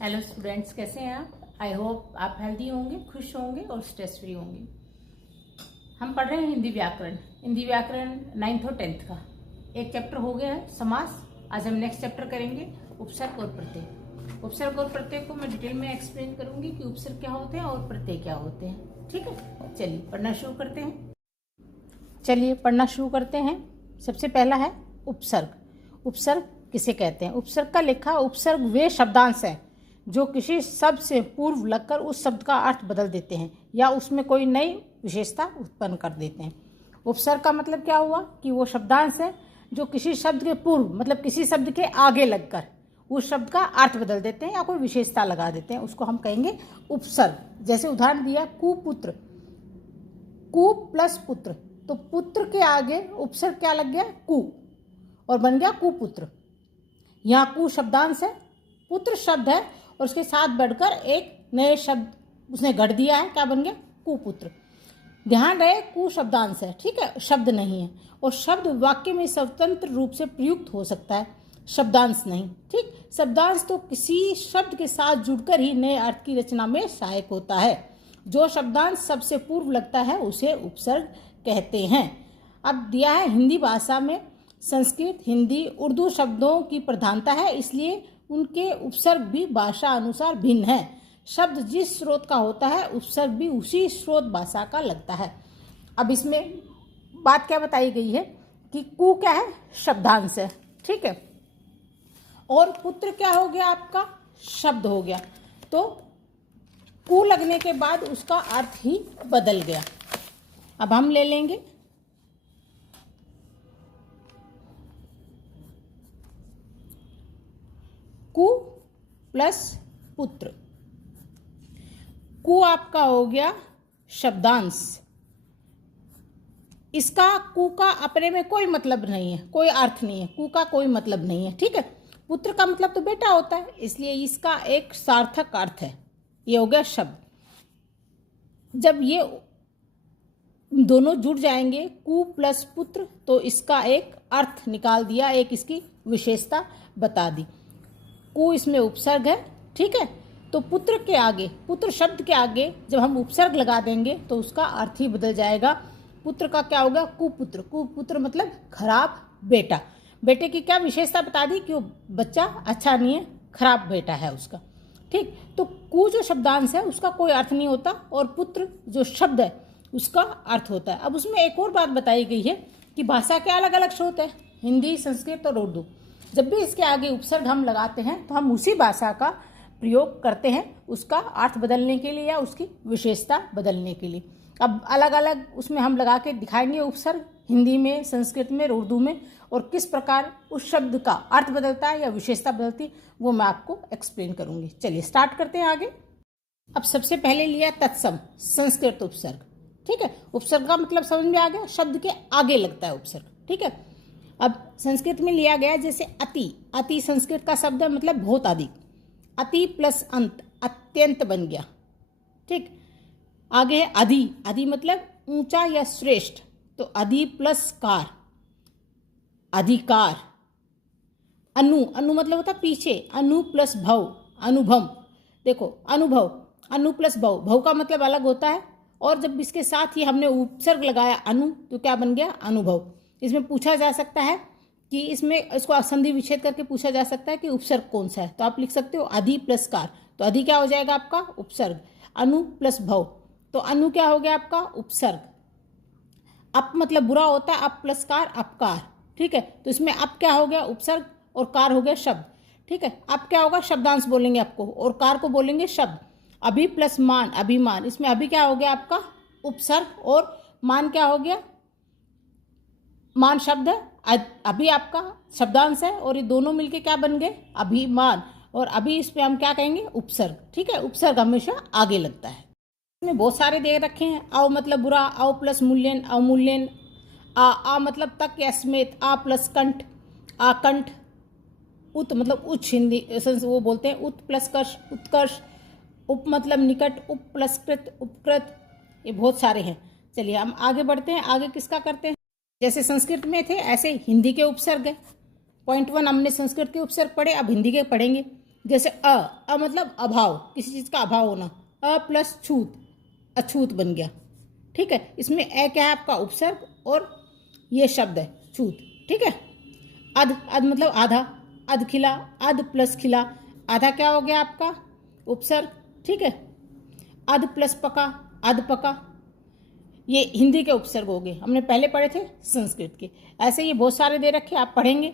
Hello students, कैसे हैं आप? आई होप आप हेल्दी होंगे, खुश होंगे और स्ट्रेस फ्री होंगे। हम पढ़ रहे हैं हिंदी व्याकरण 9th और 10th का। एक चैप्टर हो गया है समास। आज हम नेक्स्ट चैप्टर करेंगे उपसर्ग और प्रत्यय। उपसर्ग और प्रत्यय को मैं डिटेल में एक्सप्लेन करूंगी कि उपसर्ग क्या होते हैं और प्रत्यय क्या होते हैं। ठीक है, चलिए पढ़ना शुरू करते हैं। सबसे पहला है उपसर्ग। उपसर्ग किसे कहते हैं? उपसर्ग का लेखा उपसर्ग वे शब्दांश हैं जो किसी शब्द से पूर्व लगकर उस शब्द का अर्थ बदल देते हैं या उसमें कोई नई विशेषता उत्पन्न कर देते हैं। उपसर्ग का मतलब क्या हुआ कि वो शब्दांश है जो किसी शब्द के पूर्व मतलब किसी शब्द के आगे लगकर उस शब्द का अर्थ बदल देते हैं या कोई विशेषता लगा देते हैं, उसको हम कहेंगे उपसर्ग। जैसे उदाहरण दिया कुपुत्र, कु प्लस पुत्र, तो पुत्र के आगे उपसर्ग क्या लग गया? कु, और बन गया कुपुत्र। यहाँ कु शब्दांश है, पुत्र शब्द है और उसके साथ बढ़कर एक नए शब्द उसने गढ़ दिया है, क्या बन गया? कुपुत्र। ध्यान रहे कु शब्दांश है, ठीक है, शब्द नहीं है। और शब्द वाक्य में स्वतंत्र रूप से प्रयुक्त हो सकता है, शब्दांश नहीं। ठीक, शब्दांश तो किसी शब्द के साथ जुड़कर ही नए अर्थ की रचना में सहायक होता है। जो शब्दांश सबसे पूर्व लगता है उसे उपसर्ग कहते हैं। अब दिया है हिंदी भाषा में संस्कृत, हिंदी, उर्दू शब्दों की प्रधानता है, इसलिए उनके उपसर्ग भी भाषा अनुसार भिन्न है। शब्द जिस स्रोत का होता है उपसर्ग भी उसी स्रोत भाषा का लगता है। अब इसमें बात क्या बताई गई है कि कु क्या है? शब्दांश है, ठीक है, और पुत्र क्या हो गया? आपका शब्द हो गया। तो कु लगने के बाद उसका अर्थ ही बदल गया। अब हम ले लेंगे कु प्लस पुत्र। कु आपका हो गया शब्दांश। इसका कु का अपने में कोई मतलब नहीं है, कोई अर्थ नहीं है, कु का कोई मतलब नहीं है, ठीक है। पुत्र का मतलब तो बेटा होता है, इसलिए इसका एक सार्थक अर्थ है, ये हो गया शब्द। जब ये दोनों जुड़ जाएंगे कु प्लस पुत्र, तो इसका एक अर्थ निकाल दिया, एक इसकी विशेषता बता दी। कु इसमें उपसर्ग है, ठीक है, तो पुत्र के आगे, पुत्र शब्द के आगे जब हम उपसर्ग लगा देंगे तो उसका अर्थ ही बदल जाएगा। पुत्र का क्या होगा? कुपुत्र। कुपुत्र मतलब खराब बेटा। बेटे की क्या विशेषता बता दी कि वो बच्चा अच्छा नहीं है, खराब बेटा है उसका, ठीक। तो कु जो शब्दांश है उसका कोई अर्थ नहीं होता और पुत्र जो शब्द है उसका अर्थ होता है। अब उसमें एक और बात बताई गई है कि भाषा के अलग अलग स्रोत है, हिंदी, संस्कृत और उर्दू। जब भी इसके आगे उपसर्ग हम लगाते हैं तो हम उसी भाषा का प्रयोग करते हैं उसका अर्थ बदलने के लिए या उसकी विशेषता बदलने के लिए। अब अलग अलग उसमें हम लगा के दिखाएंगे उपसर्ग, हिंदी में, संस्कृत में, उर्दू में, और किस प्रकार उस शब्द का अर्थ बदलता है या विशेषता बदलती है वो मैं आपको एक्सप्लेन करूंगी। चलिए स्टार्ट करते हैं आगे। अब सबसे पहले लिया तत्सम संस्कृत उपसर्ग, ठीक है। उपसर्ग का मतलब समझ में आ गया, शब्द के आगे लगता है उपसर्ग, ठीक है। अब संस्कृत में लिया गया जैसे अति। अति संस्कृत का शब्द है, मतलब बहुत अधिक। अति प्लस अंत, अत्यंत बन गया, ठीक। आगे है अधि। अधि मतलब ऊंचा या श्रेष्ठ, तो अधि प्लस कार, अधिकार। अनु, अनु मतलब होता पीछे, अनु प्लस भव, अनुभव। देखो अनुभव, अनु प्लस भव, भव का मतलब अलग होता है, और जब इसके साथ ही हमने उपसर्ग लगाया अनु तो क्या बन गया? अनुभव। इसमें पूछा जा सकता है कि इसमें इसको संधि विच्छेद करके पूछा जा सकता है कि उपसर्ग कौन सा है, तो आप लिख सकते हो अधि प्लस कार, तो अधि क्या हो जाएगा आपका? उपसर्ग। अनु प्लस भव, तो अनु क्या हो गया आपका? उपसर्ग। अप मतलब बुरा होता है, अप प्लस कार अपकार, ठीक है। तो इसमें अप क्या हो गया? उपसर्ग, और कार हो गया शब्द, ठीक है। अप क्या होगा? शब्दांश बोलेंगे आपको, और कार को बोलेंगे शब्द। अभि प्लस मान, अभिमान, इसमें अभी क्या हो गया आपका? उपसर्ग, और मान क्या हो गया? मान शब्द है, अभी आपका शब्दांश है, और ये दोनों मिलके क्या बन गए? अभिमान। और अभी इस पे हम क्या कहेंगे? उपसर्ग, ठीक है। उपसर्ग हमेशा आगे लगता है। इसमें बहुत सारे दे रखे हैं। अव मतलब बुरा, अव प्लस मूल्यन, अवमूल्यन। आ मतलब तक या समेत, आ प्लस कंठ, आकंठ। उत मतलब उच्च, हिंदी वो बोलते हैं उत प्लस कर्ष, उत्कर्ष। उप मतलब निकट, उप प्लस कृत, उपकृत। ये बहुत सारे हैं। चलिए हम आगे बढ़ते हैं। आगे किसका करते हैं? जैसे संस्कृत में थे ऐसे हिंदी के उपसर्ग है। पॉइंट 1 हमने संस्कृत के उपसर्ग पढ़े, अब हिंदी के पढ़ेंगे। जैसे अ मतलब अभाव, किसी चीज़ का अभाव होना, अ प्लस छूत, अछूत बन गया। ठीक है, इसमें ए क्या है आपका उपसर्ग और ये शब्द है छूत। ठीक है, अध, अध मतलब आधा, अध खिला, अध प्लस खिला, आधा क्या हो गया आपका उपसर्ग। ठीक है, अध प्लस पका, अध पका, ये हिंदी के उपसर्ग हो गए, हमने पहले पढ़े थे संस्कृत के। ऐसे ये बहुत सारे दे रखे, आप पढ़ेंगे।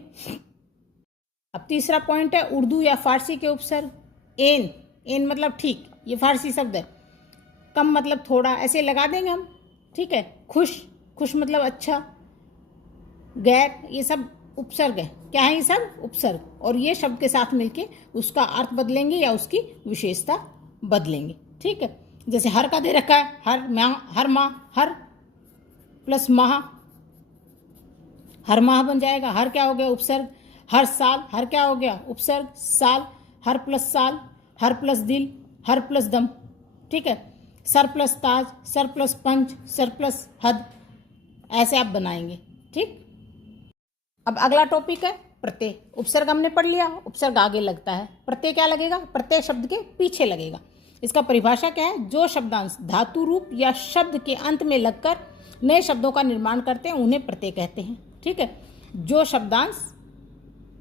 अब तीसरा पॉइंट है उर्दू या फारसी के उपसर्ग। एन, एन मतलब ठीक, ये फारसी शब्द है। कम मतलब थोड़ा, ऐसे लगा देंगे हम। ठीक है, खुश, खुश मतलब अच्छा। गैर, ये सब उपसर्ग है। क्या है ये सब उपसर्ग, और ये शब्द के साथ मिलके उसका अर्थ बदलेंगे या उसकी विशेषता बदलेंगे। ठीक है, जैसे हर का दे रखा है, हर माह, हर प्लस माह, हर माह बन जाएगा। हर क्या हो गया उपसर्ग। हर साल, हर क्या हो गया उपसर्ग, साल। हर प्लस साल, हर प्लस दिल, हर प्लस दम। ठीक है, सर प्लस ताज, सर प्लस पंच, सर प्लस हद, ऐसे आप बनाएंगे। ठीक, अब अगला टॉपिक है प्रत्यय। उपसर्ग हमने पढ़ लिया, उपसर्ग आगे लगता है। प्रत्यय क्या लगेगा, प्रत्यय शब्द के पीछे लगेगा। इसका परिभाषा क्या है, जो शब्दांश धातु रूप या शब्द के अंत में लगकर नए शब्दों का निर्माण करते हैं उन्हें प्रत्यय कहते हैं। ठीक है, जो शब्दांश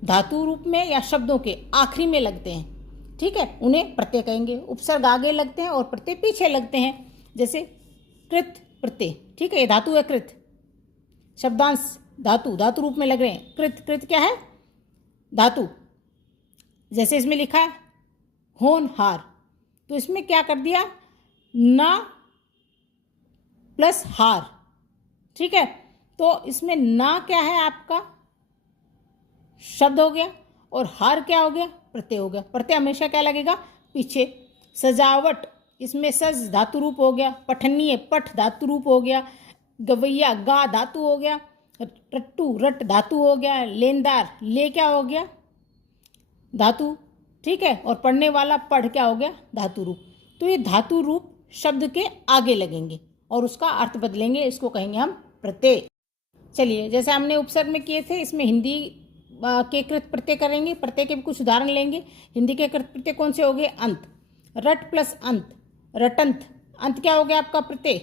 धातु रूप में या शब्दों के आखिरी में लगते हैं, ठीक है, उन्हें प्रत्यय कहेंगे। उपसर्ग आगे लगते हैं और प्रत्यय पीछे लगते हैं। जैसे कृत प्रत्यय, ठीक है, ये धातु है कृत, शब्दांश धातु रूप में लग रहे हैं। कृत, कृत क्या है धातु। जैसे इसमें लिखा है होनहार, तो इसमें क्या कर दिया, ना प्लस हार। ठीक है, तो इसमें ना क्या है आपका शब्द हो गया, और हार क्या हो गया प्रत्यय हो गया। प्रत्यय हमेशा क्या लगेगा पीछे। सजावट, इसमें सज धातु रूप हो गया। पठनीय, पठ धातु रूप हो गया। गवैया, गा धातु हो गया। रट्टू, रट धातु हो गया। लेनदार, ले क्या हो गया धातु। ठीक है, और पढ़ने वाला पढ़ क्या हो गया धातु रूप। तो ये धातु रूप शब्द के आगे लगेंगे और उसका अर्थ बदलेंगे, इसको कहेंगे हम प्रत्यय। चलिए, जैसे हमने उपसर्ग में किए थे, इसमें हिंदी के कृत प्रत्यय करेंगे। प्रत्यय के भी कुछ उदाहरण लेंगे। हिंदी के कृत प्रत्यय कौन से हो गए, अंत, रट प्लस अंत, रटंत, अंत क्या हो गया आपका प्रत्यय।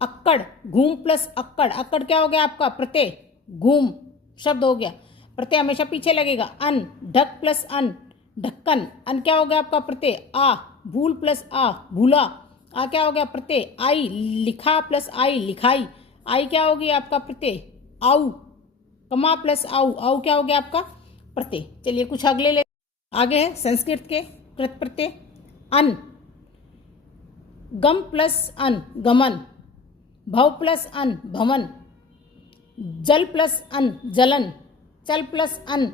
अक्कड़, घूम प्लस अक्कड़, अक्कड़ क्या हो गया आपका प्रत्यय, घूम शब्द हो गया। प्रत्यय हमेशा पीछे लगेगा। अन, ढक प्लस अन, ढक्कन, अन क्या हो गया आपका प्रत्यय। आ, भूल प्लस आ, भूला, आ क्या हो गया प्रत्यय। आई, लिखा प्लस आई, लिखाई, आई क्या हो गया आपका प्रत्यय। आऊ, कमा प्लस आऊ, आऊ क्या हो गया आपका प्रत्यय। चलिए कुछ अगले ले, आगे है संस्कृत के कृत प्रत्यय। अन, गम प्लस अन, गमन। भव प्लस अन, भवन। जल प्लस अन, जलन। चल प्लस अन,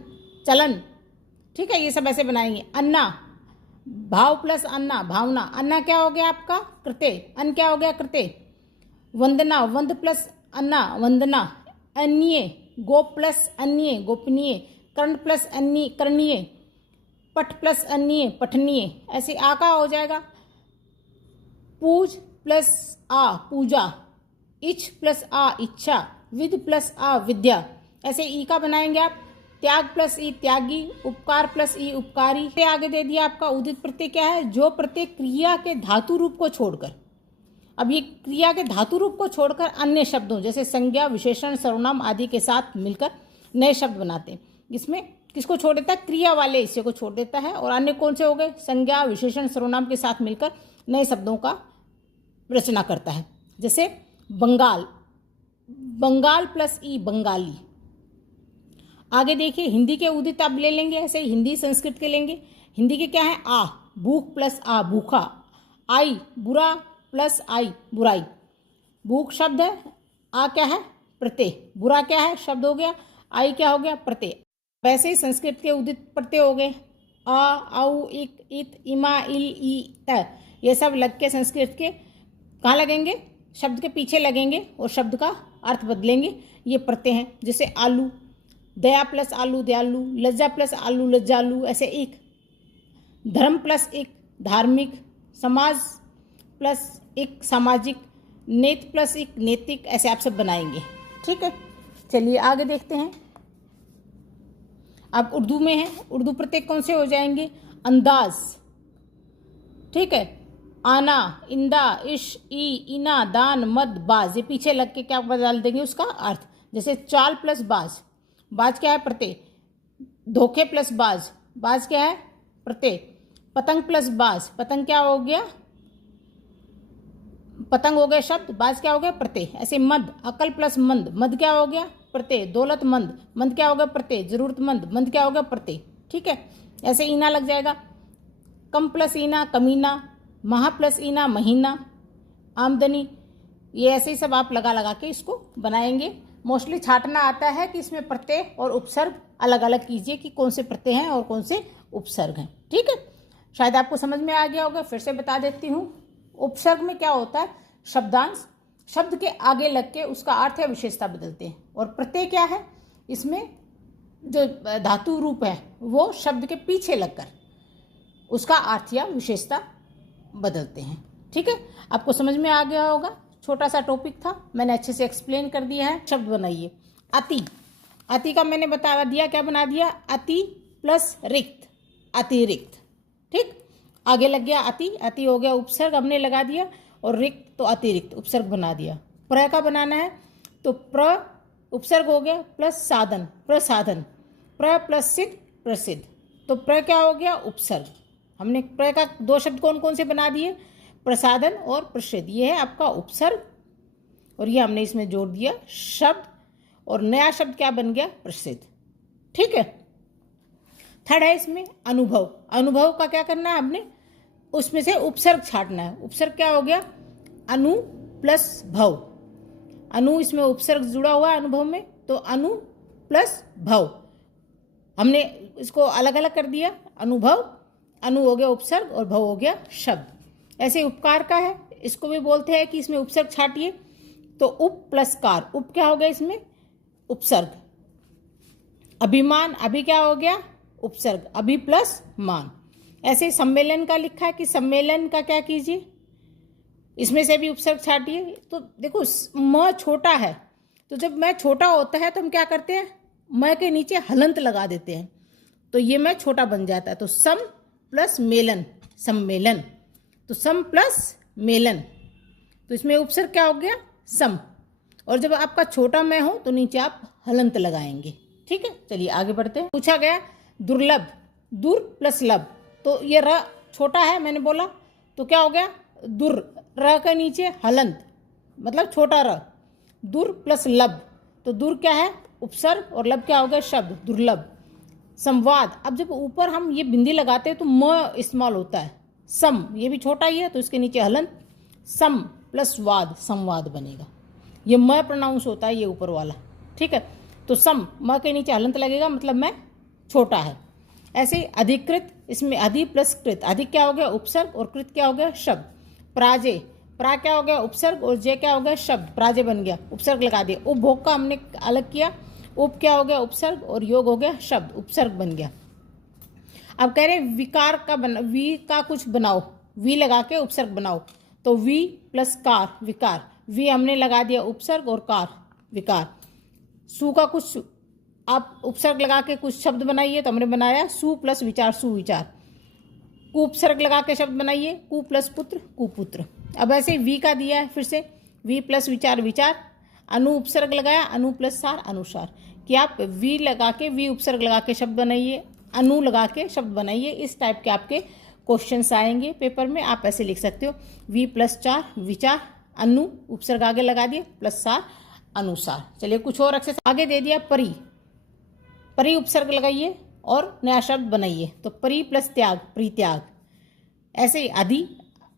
चलन। ठीक है, ये सब ऐसे बनाएंगे। अन्ना, भाव प्लस अन्ना, भावना। अन्ना क्या हो गया आपका कृत्यय, अन क्या हो गया कृत्यय। वंदना, वंद प्लस अन्ना, वंदना। अन्य, गोप प्लस अन्य, गोपनीय। कर्ण प्लस अन्य, कर्णीय। पठ प्लस अन्य, पठनीय। ऐसे आ का हो जाएगा। पूज प्लस आ, पूजा। इच्छ प्लस आ, इच्छा। विद प्लस आ, विद्या। ऐसे ई का बनाएंगे आप। त्याग प्लस ई, त्यागी। उपकार प्लस ई, उपकारी। फिर आगे दे दिया आपका उदित प्रत्यय क्या है, जो प्रत्यय क्रिया के धातु रूप को छोड़कर, अब ये क्रिया के धातु रूप को छोड़कर अन्य शब्दों जैसे संज्ञा, विशेषण, सर्वनाम आदि के साथ मिलकर नए शब्द बनाते हैं। इसमें किसको छोड़ देता है, क्रिया वाले हिस्से को छोड़ देता है। और अन्य कौन से हो गए, संज्ञा, विशेषण, सर्वनाम के साथ मिलकर नए शब्दों का रचना करता है। जैसे बंगाल, बंगाल प्लस ई, बंगाली। आगे देखिए, हिंदी के उदित आप ले लेंगे, ऐसे हिंदी संस्कृत के लेंगे। हिंदी के क्या है, आ, भूख प्लस आ, भूखा। आई, बुरा प्लस आई, बुराई। भूख शब्द है, आ क्या है प्रत्यय, बुरा क्या है शब्द हो गया, आई क्या हो गया प्रत्यय। वैसे ही संस्कृत के उदित प्रत्यय हो गए आ, आउ, इक, इत, इमा, इल, ई, त। ये सब लग के संस्कृत के कहाँ लगेंगे, शब्द के पीछे लगेंगे और शब्द का अर्थ बदलेंगे। ये प्रत्यय हैं। जैसे आलू, दया प्लस आलू, दयालु। लज्जा प्लस आलू, लज्जालु। ऐसे एक। धर्म प्लस एक, धार्मिक। समाज प्लस एक, सामाजिक। नेत प्लस एक, नैतिक। ऐसे आप सब बनाएंगे। ठीक है, चलिए आगे देखते हैं। अब उर्दू में है, उर्दू प्रत्यय कौन से हो जाएंगे, अंदाज, ठीक है। आना, इंदा, इश, ई, इना, दान, मद, बाज, ये पीछे लग के क्या बदल देंगे उसका अर्थ। जैसे चाल प्लस बाज, बाज क्या है? प्रत्यय। धोखे प्लस बाज, बाज क्या है? प्रत्यय। पतंग प्लस बाज, पतंग क्या हो गया? पतंग हो गया शब्द, बाज क्या हो गया? प्रत्यय। ऐसे मद, अकल प्लस मंद, मद क्या हो गया? प्रत्यय। दौलतमंद, मंद क्या हो गया? प्रत्यय। जरूरतमंद, मंद क्या हो गया? प्रत्यय, ठीक है। ऐसे ईना लग जाएगा। कम प्लस ईना, कमीना। महा प्लस ईना, महीना। आमदनी, ये ऐसे ही सब आप लगा लगा के इसको बनाएंगे। मोस्टली छांटना आता है कि इसमें प्रत्यय और उपसर्ग अलग अलग कीजिए कि कौन से प्रत्यय हैं और कौन से उपसर्ग हैं, ठीक है। शायद आपको समझ में आ गया होगा, फिर से बता देती हूँ। उपसर्ग में क्या होता है? शब्दांश शब्द के आगे लग के उसका अर्थ या विशेषता बदलते हैं। और प्रत्यय क्या है? इसमें जो धातु रूप है वो शब्द के पीछे लगकर उसका अर्थ या विशेषता बदलते हैं, ठीक है। आपको समझ में आ गया होगा। छोटा सा टॉपिक था, मैंने अच्छे से एक्सप्लेन कर दिया है। शब्द बनाइए। अति, अति का मैंने बता दिया, क्या बना दिया? अति प्लस रिक्त, अतिरिक्त, ठीक। आगे लग गया अति, अति हो गया उपसर्ग, हमने लगा दिया। और रिक्त तो अतिरिक्त, उपसर्ग बना दिया। प्र का बनाना है तो प्र उपसर्ग हो गया प्लस साधन, प्रसाधन। प्र प्लस सिद्ध, प्रसिद्ध। तो प्र क्या हो गया? उपसर्ग। हमने प्र का दो शब्द कौन कौन से बना दिए? प्रसाधन और प्रसिद्ध। ये है आपका उपसर्ग और ये हमने इसमें जोड़ दिया शब्द। और नया शब्द क्या बन गया? प्रसिद्ध, ठीक है। थर्ड है इसमें अनुभव। अनुभव का क्या करना है? हमने उसमें से उपसर्ग छाटना है। उपसर्ग क्या हो गया? अनु प्लस भव। अनु इसमें उपसर्ग जुड़ा हुआ है अनुभव में, तो अनु प्लस भव। हमने इसको अलग अलग कर दिया। अनुभव, अनु हो गया उपसर्ग और भव हो गया शब्द। ऐसे उपकार का है, इसको भी बोलते हैं कि इसमें उपसर्ग छाटिए, तो उप प्लस कार। उप क्या हो गया इसमें? उपसर्ग। अभिमान, अभी क्या हो गया? उपसर्ग। अभी प्लस मान। ऐसे सम्मेलन का लिखा है कि सम्मेलन का क्या कीजिए? इसमें से भी उपसर्ग छाटिए। तो देखो म छोटा है, तो जब मैं छोटा होता है तो हम क्या करते हैं? म के नीचे हलंत लगा देते हैं, तो ये मैं छोटा बन जाता है। तो सम प्लस मेलन, सम्मेलन। तो सम प्लस मेलन, तो इसमें उपसर्ग क्या हो गया? सम। और जब आपका छोटा मैं हो तो नीचे आप हलंत लगाएंगे, ठीक है। चलिए आगे बढ़ते हैं। पूछा गया दुर्लभ, दुर प्लस लब। तो ये र छोटा है मैंने बोला, तो क्या हो गया? दुर, र के नीचे हलंत मतलब छोटा र। दुर प्लस लब, तो दुर क्या है? उपसर्ग और लब क्या हो गया? शब्द, दुर्लभ। संवाद, अब जब ऊपर हम ये बिंदी लगाते हैं तो म इस्तेमाल होता है। सम, ये भी छोटा ही है तो इसके नीचे हलंत। सम प्लस वाद, संवाद बनेगा। ये म प्रोनाउंस होता है ये ऊपर वाला, ठीक है। तो सम, म के नीचे हलंत लगेगा मतलब मैं छोटा है। ऐसे ही अधिकृत, इसमें अधि प्लस कृत। अधिक क्या हो गया? उपसर्ग और कृत क्या हो गया? शब्द। प्राजे, प्रा क्या हो गया? उपसर्ग और जे क्या हो गया? शब्द। प्राजे बन गया, उपसर्ग लगा दिया। उपभोग का हमने अलग किया। उप क्या हो गया? उपसर्ग और योग हो गया शब्द, उपसर्ग बन गया। अब कह रहे हैं विकार का वी का कुछ बनाओ, वी लगा के उपसर्ग बनाओ। तो वी प्लस कार, विकार। वी हमने लगा दिया उपसर्ग और कार, विकार। सु का कुछ आप उपसर्ग लगा के कुछ शब्द बनाइए, तो हमने बनाया सु प्लस विचार, सुविचार। कु उपसर्ग लगा के शब्द बनाइए, कु प्लस पुत्र, कुपुत्र। अब ऐसे वी का दिया है, फिर से वी प्लस विचार, विचार। अनु उपसर्ग लगाया, अनु प्लस सार, अनुसार। कि आप वी लगा के, वी उपसर्ग लगा के शब्द बनाइए, अनु लगा के शब्द बनाइए। इस टाइप के आपके क्वेश्चंस आएंगे पेपर में, आप ऐसे लिख सकते हो। वी प्लस चार, विचार। अनु उपसर्ग आगे लगा दिए, प्लस सार, अनुसार। चलिए कुछ और अक्षर आगे दे दिया। परी, परी उपसर्ग लगाइए और नया शब्द बनाइए। तो परी प्लस त्याग, परित्याग। ऐसे ही अधि,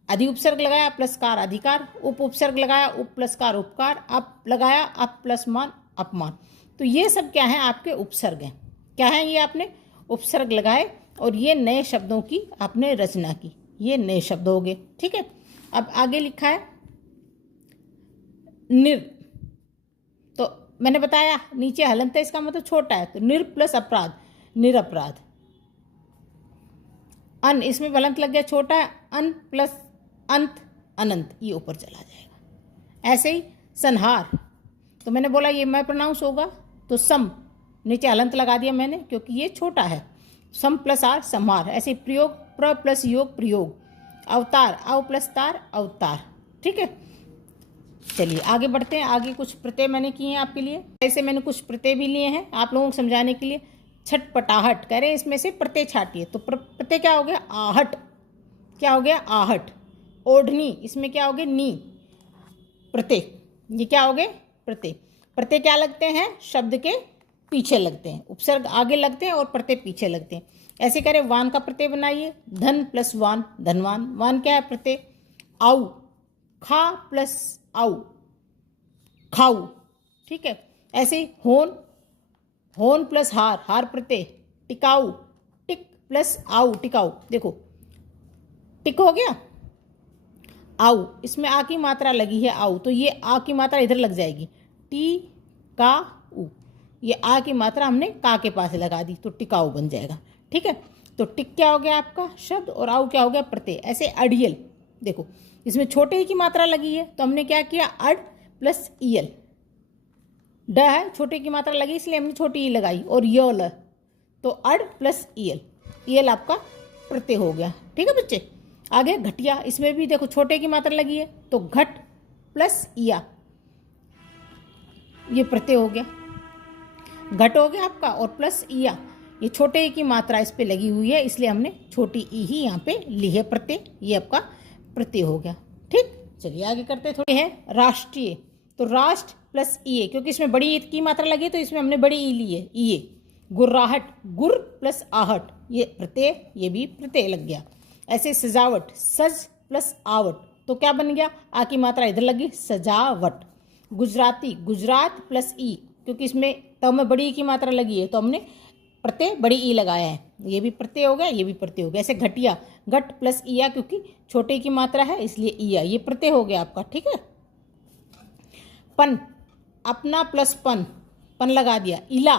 अधि उपसर्ग लगाया प्लस कार, अधिकार। उप उपसर्ग लगाया, उप प्लस कार, उपकार। अप लगाया, अप प्लस मान, अपमान। तो ये सब क्या है? आपके उपसर्ग हैं। क्या है ये? आपने उपसर्ग लगाए और ये नए शब्दों की आपने रचना की, ये नए शब्द हो गए, ठीक है। अब आगे लिखा है निर, तो मैंने बताया नीचे हलंत है, इसका मतलब छोटा है। तो निर प्लस अपराध, निरपराध। अन, इसमें हलंत लग गया, छोटा है। अन प्लस अंत, अनंत, ये ऊपर चला जाएगा। ऐसे ही संहार, तो मैंने बोला ये मैं प्रोनाउंस होगा, तो सम नीचे हलंत लगा दिया मैंने क्योंकि ये छोटा है। सम प्लस आर संहार, ऐसे प्रयोग प्र प्लस योग प्रयोग, अवतार अव प्लस तार अवतार। ठीक है, चलिए आगे बढ़ते हैं। आगे कुछ प्रत्यय मैंने किए हैं आपके लिए, ऐसे मैंने कुछ प्रत्यय भी लिए हैं आप लोगों को समझाने के लिए। छटपटाहट कह रहे हैं इसमें से प्रत्यय छाटिए, तो प्रत्यय क्या हो गया आहट, क्या हो गया आहट। ओढ़नी, इसमें क्या हो गया नी, प्रत्यय, ये क्या हो गए प्रत्यय। प्रत्यय क्या लगते हैं शब्द के पीछे लगते हैं, उपसर्ग आगे लगते हैं और प्रत्यय पीछे लगते हैं। ऐसे करें वान का प्रत्यय बनाइए, धन प्लस वान धनवान, वान क्या है प्रत्यय। आउ, खा प्लस आउ खाऊ। ठीक है, ऐसे ही होन, होन प्लस हार हार प्रत्यय, टिकाऊ, टिक प्लस आउ टिकाऊ। देखो टिक हो गया, आउ इसमें आ की मात्रा लगी है आउ, तो ये आ की मात्रा इधर लग जाएगी, टी का उ, ये आ की मात्रा हमने का के पास लगा दी तो टिकाऊ बन जाएगा। ठीक है, तो टिक क्या हो गया आपका शब्द और आउ क्या हो गया प्रत्यय। ऐसे अड़ियल, देखो इसमें छोटे ही की मात्रा लगी है तो हमने क्या किया अड प्लस ईयल, ड है छोटे की मात्रा लगी इसलिए हमने छोटी ई लगाई, और यल तो अड प्लस ईयल, ईयल आपका प्रत्यय हो गया। ठीक है बच्चे, आगे घटिया, इसमें भी देखो छोटे की मात्रा लगी है तो घट प्लस इया, ये प्रत्यय हो गया, घट हो गया आपका और प्लस इया, ये छोटे ई की मात्रा इस पे लगी हुई है इसलिए हमने छोटी ई ही यहाँ पे ली है प्रत्यय, ये आपका प्रत्यय हो गया। ठीक, चलिए आगे करते हैं। थोड़ी है राष्ट्रीय, तो राष्ट्र प्लस ईए, क्योंकि इसमें बड़ी ई की मात्रा लगी तो इसमें हमने बड़ी ई ली है ईए। गुर्राहट, गुर प्लस आहट, ये प्रत्यय, ये भी प्रत्यय लग गया। ऐसे सजावट, सज प्लस आवट, तो क्या बन गया आ की मात्रा इधर लगी सजावट। गुजराती, गुजरात प्लस ई, क्योंकि इसमें तो में बड़ी ई की मात्रा लगी है तो हमने प्रत्यय बड़ी ई लगाया है, ये भी प्रत्यय हो गया ये भी प्रत्यय हो गया। ऐसे घटिया, घट प्लस ईया, क्योंकि छोटे की मात्रा है इसलिए ईया, ये प्रत्यय हो गया आपका। ठीक है, पन, अपना प्लस पन, पन लगा दिया। इला,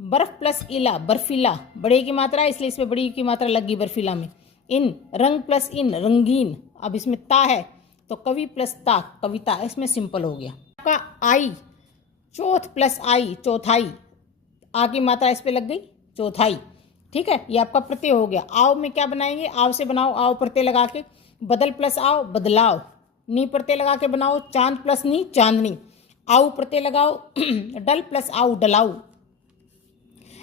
बर्फ प्लस इला बर्फीला, बड़े की मात्रा है इसलिए इसमें बड़ी की मात्रा लग गई बर्फीला में। इन, रंग प्लस इन रंगीन, अब इसमें ता है तो कवि प्लस ता कविता, इसमें सिंपल हो गया। आपका आई, चौथ प्लस आई चौथाई, आ की मात्रा इस पे लग गई चौथाई। ठीक है, ये आपका प्रत्यय हो गया। आव में क्या बनाएंगे, आव से बनाओ, आव प्रत्यय लगा के। बदल प्लस आव बदलाव, नी प्रत्यय लगा के बनाओ, चांद प्लस नी चांदनी, आउ प्रत्यय लगाओ, डल प्लस आउ डलाऊ।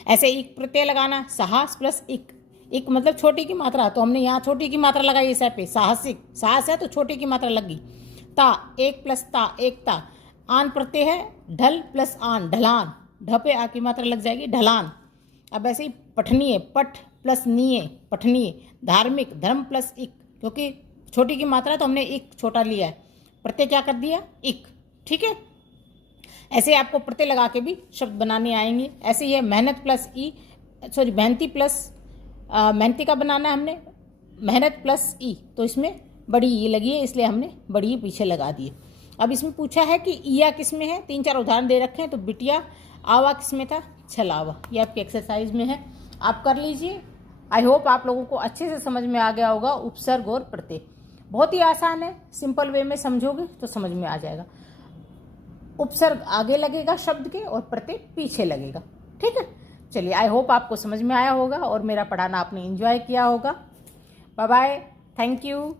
ऐसे इक प्रत्यय लगाना, साहस प्लस इक, इक मतलब छोटी की मात्रा, तो हमने यहाँ छोटी की मात्रा लगाई इस पे, साहसिक, साहस है तो छोटी की मात्रा लगी। ता, एक प्लस ता एकता। आन प्रत्यय है, ढल प्लस आन ढलान, ढ पे आ की मात्रा लग जाएगी ढलान। अब ऐसे ही पठनीय, पठ प्लस नीय पठनीय। धार्मिक, धर्म प्लस इक, क्योंकि छोटी की मात्रा तो हमने एक छोटा लिया है, प्रत्यय क्या कर दिया इक। ठीक है, ऐसे आपको प्रत्यय लगा के भी शब्द बनाने आएंगे। ऐसे ही है मेहनत प्लस ई, सॉरी मेहनती प्लस मेहनती का बनाना है हमने, मेहनत प्लस ई, तो इसमें बड़ी ई लगी है इसलिए हमने बड़ी ई पीछे लगा दी है। अब इसमें पूछा है कि ईया किस में है, 3-4 उदाहरण दे रखे हैं, तो बिटिया, आवा किस में था, छलावा, ये आपकी एक्सरसाइज में है, आप कर लीजिए। आई होप आप लोगों को अच्छे से समझ में आ गया होगा उपसर्ग और प्रत्यय, बहुत ही आसान है, सिंपल वे में समझोगे तो समझ में आ जाएगा। उपसर्ग आगे लगेगा शब्द के और प्रत्यय पीछे लगेगा। ठीक है, चलिए आई होप आपको समझ में आया होगा और मेरा पढ़ाना आपने एंजॉय किया होगा। Bye bye, thank you.